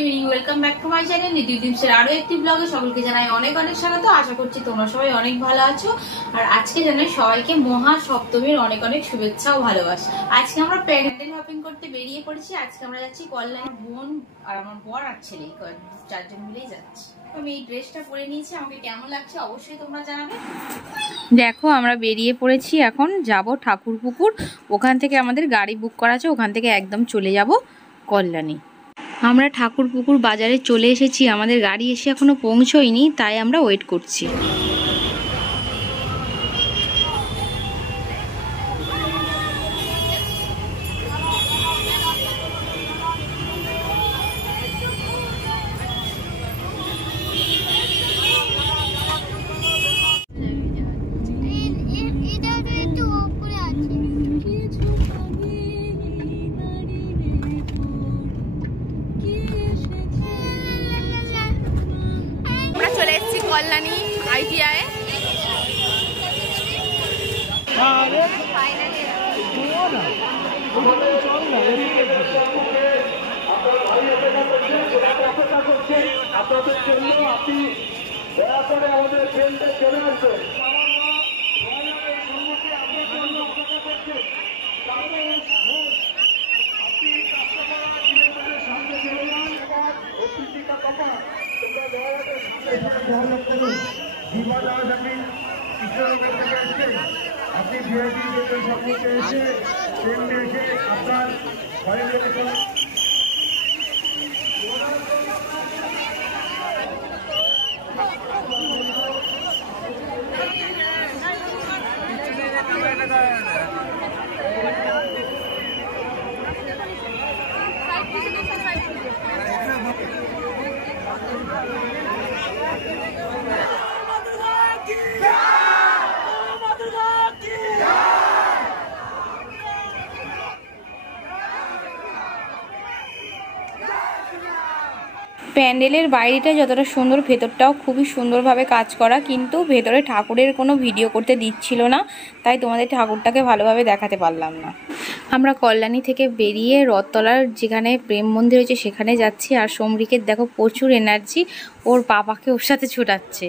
Evening, welcome back to my channel Nitu টিপসের আরো একটি ব্লগে সকলকে জানাই অনেক অনেক স্বাগত। আশা করছি তোমরা সবাই অনেক ভালো আছো। আর আজকে জানাই সবাইকে মহা সপ্তমীর অনেক অনেক শুভেচ্ছা ও ভালোবাসা। আজকে আমরা প্যান্ডেল শপিং করতে বেরিয়ে পড়েছি। আজকে আমরা যাচ্ছি কল্যাণ, বোন আর আমার বর আর ছেলে, চারজন মিলেই যাচ্ছি। আমি এই ড্রেসটা পরে নিয়েছি, আমাকে কেমন লাগছে অবশ্যই তোমরা জানাবে। দেখো আমরা বেরিয়ে পড়েছি, এখন যাব ঠাকুরপুকুর। ওখান থেকে আমাদের গাড়ি বুক করা আছে, ওখান থেকে একদম চলে যাব কল্যাণী। আমরা ঠাকুরপুকুর বাজারে চলে এসেছি, আমাদের গাড়ি এসে এখনো পৌঁছয়নি, তাই আমরা ওয়েট করছি। কল্যাণী আইটিআই আপনাদের জন্য আপনি দয়া করে আমাদের ট্রেনটা চলে আসবেন। আপনি ভিআইপি সম্মুখে এসে ট্রেনে এসে আপনার ঘরের প্যান্ডেলের বাইরেটা যতটা সুন্দর, ভেতরটাও খুবই সুন্দরভাবে কাজ করা, কিন্তু ভেতরে ঠাকুরের কোনো ভিডিও করতে দিচ্ছিল না, তাই তোমাদের ঠাকুরটাকে ভালোভাবে দেখাতে পারলাম না। আমরা কল্যাণী থেকে বেরিয়ে রথতলার যেখানে প্রেম মন্দির হয়েছে সেখানে যাচ্ছি। আর সমরিকের দেখো প্রচুর এনার্জি, ওর পাপাকে ওর সাথে ছোটাচ্ছে।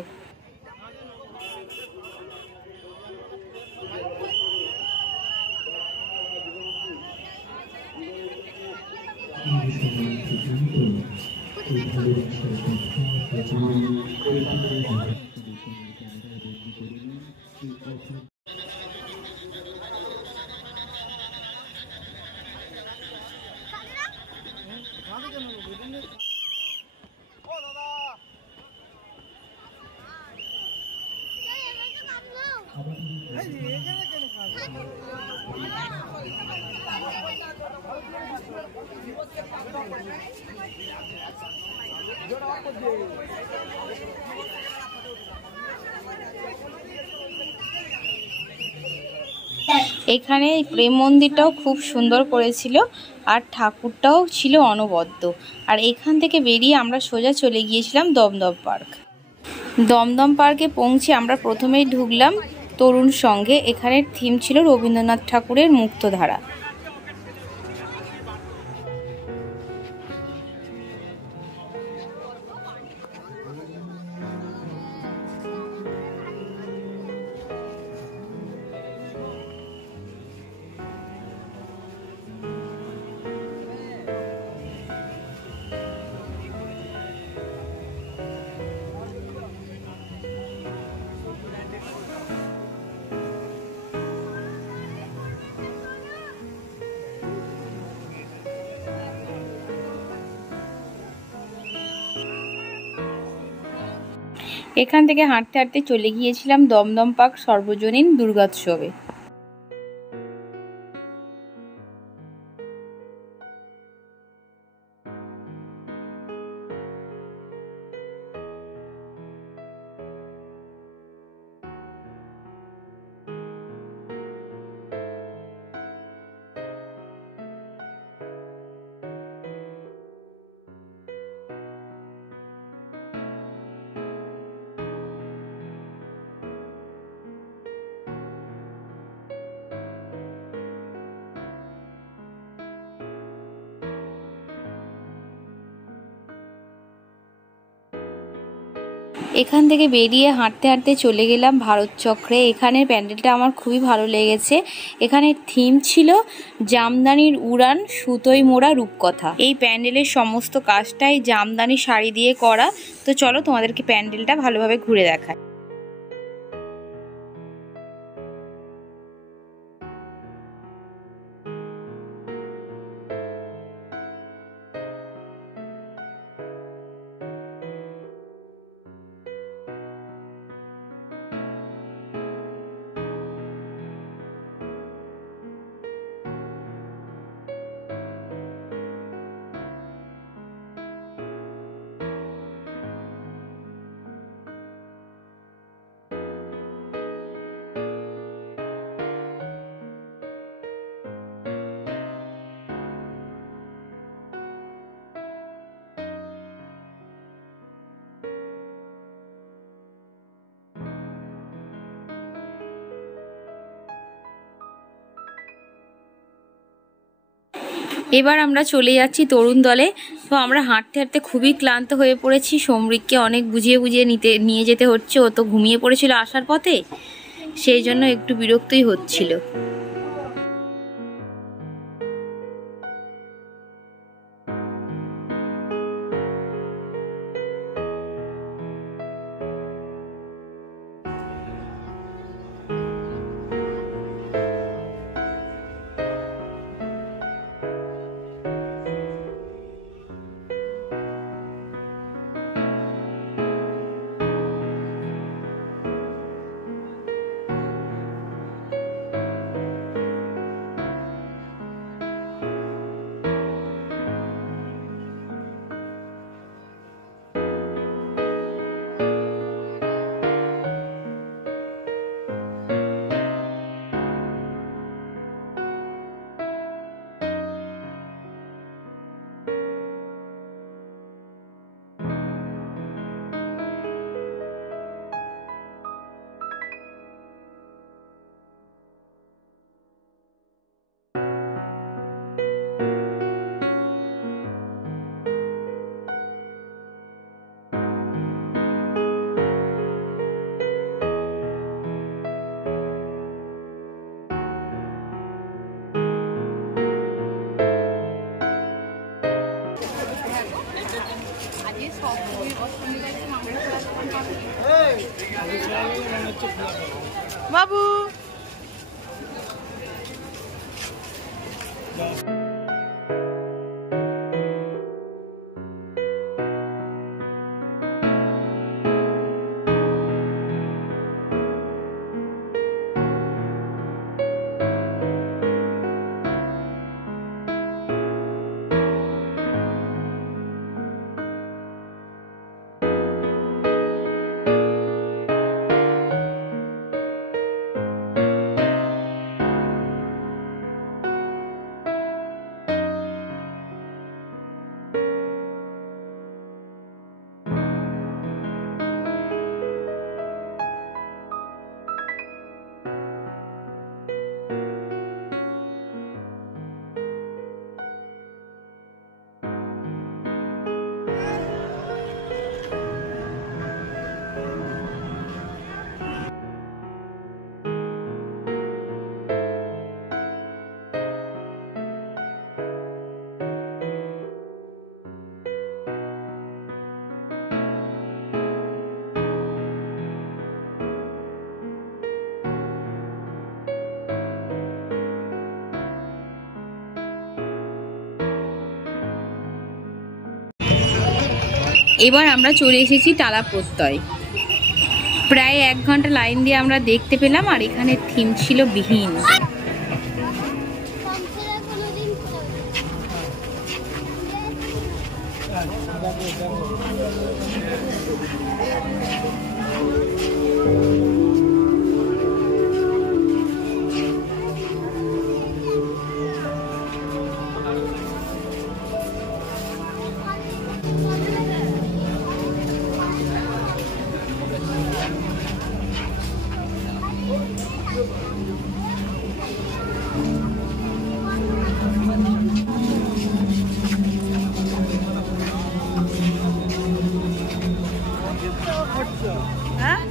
এখানে প্রেম মন্দিরটাও খুব সুন্দর করেছিল, আর ঠাকুরটাও ছিল অনবদ্য। আর এখান থেকে বেরিয়ে আমরা সোজা চলে গিয়েছিলাম দমদম পার্ক। দমদম পার্কে পৌঁছে আমরা প্রথমেই ঢুকলাম তরুণ সঙ্গে। এখানের থিম ছিল রবীন্দ্রনাথ ঠাকুরের মুক্তধারা। এখান থেকে হাঁটতে হাঁটতে চলে গিয়েছিলাম দমদম পার্ক সর্বজনীন দুর্গোৎসবে। এখান থেকে বেরিয়ে হাঁটতে হাঁটতে চলে গেলাম ভারত চক্রে। এখানের প্যান্ডেলটা আমার খুবই ভালো লেগেছে। এখানের থিম ছিল জামদানির উড়ান সুতোয় মোড়া রূপকথা। এই প্যান্ডেলের সমস্ত কাজটাই জামদানি শাড়ি দিয়ে করা। তো চলো তোমাদেরকে প্যান্ডেলটা ভালোভাবে ঘুরে দেখায়। এবার আমরা চলে যাচ্ছি তরুণ দলে। তো আমরা হাঁটতে হাঁটতে খুবই ক্লান্ত হয়ে পড়েছি। সমৃককে অনেক বুঝিয়ে নিয়ে যেতে হচ্ছে। ও তো ঘুমিয়ে পড়েছিল আসার পথে, সেই জন্য একটু বিরক্তই হচ্ছিল। বাবু এবার আমরা চলে এসেছি টালা প্রত্যয়। প্রায় 1 ঘন্টা লাইন দিয়ে আমরা দেখতে পেলাম। আর এখানে থিম ছিল বিহীন। হ্যাঁ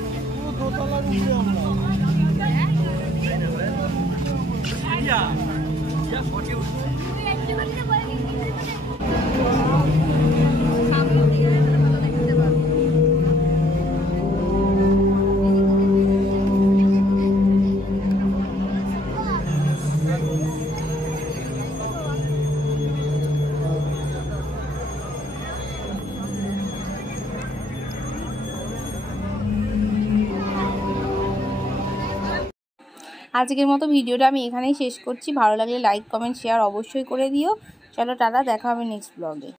আজকের মতো ভিডিওটা আমি এখানেই শেষ করছি। ভালো লাগলে লাইক কমেন্ট শেয়ার অবশ্যই করে দিও। চলো টাটা, দেখা হবে নেক্সট ব্লগে।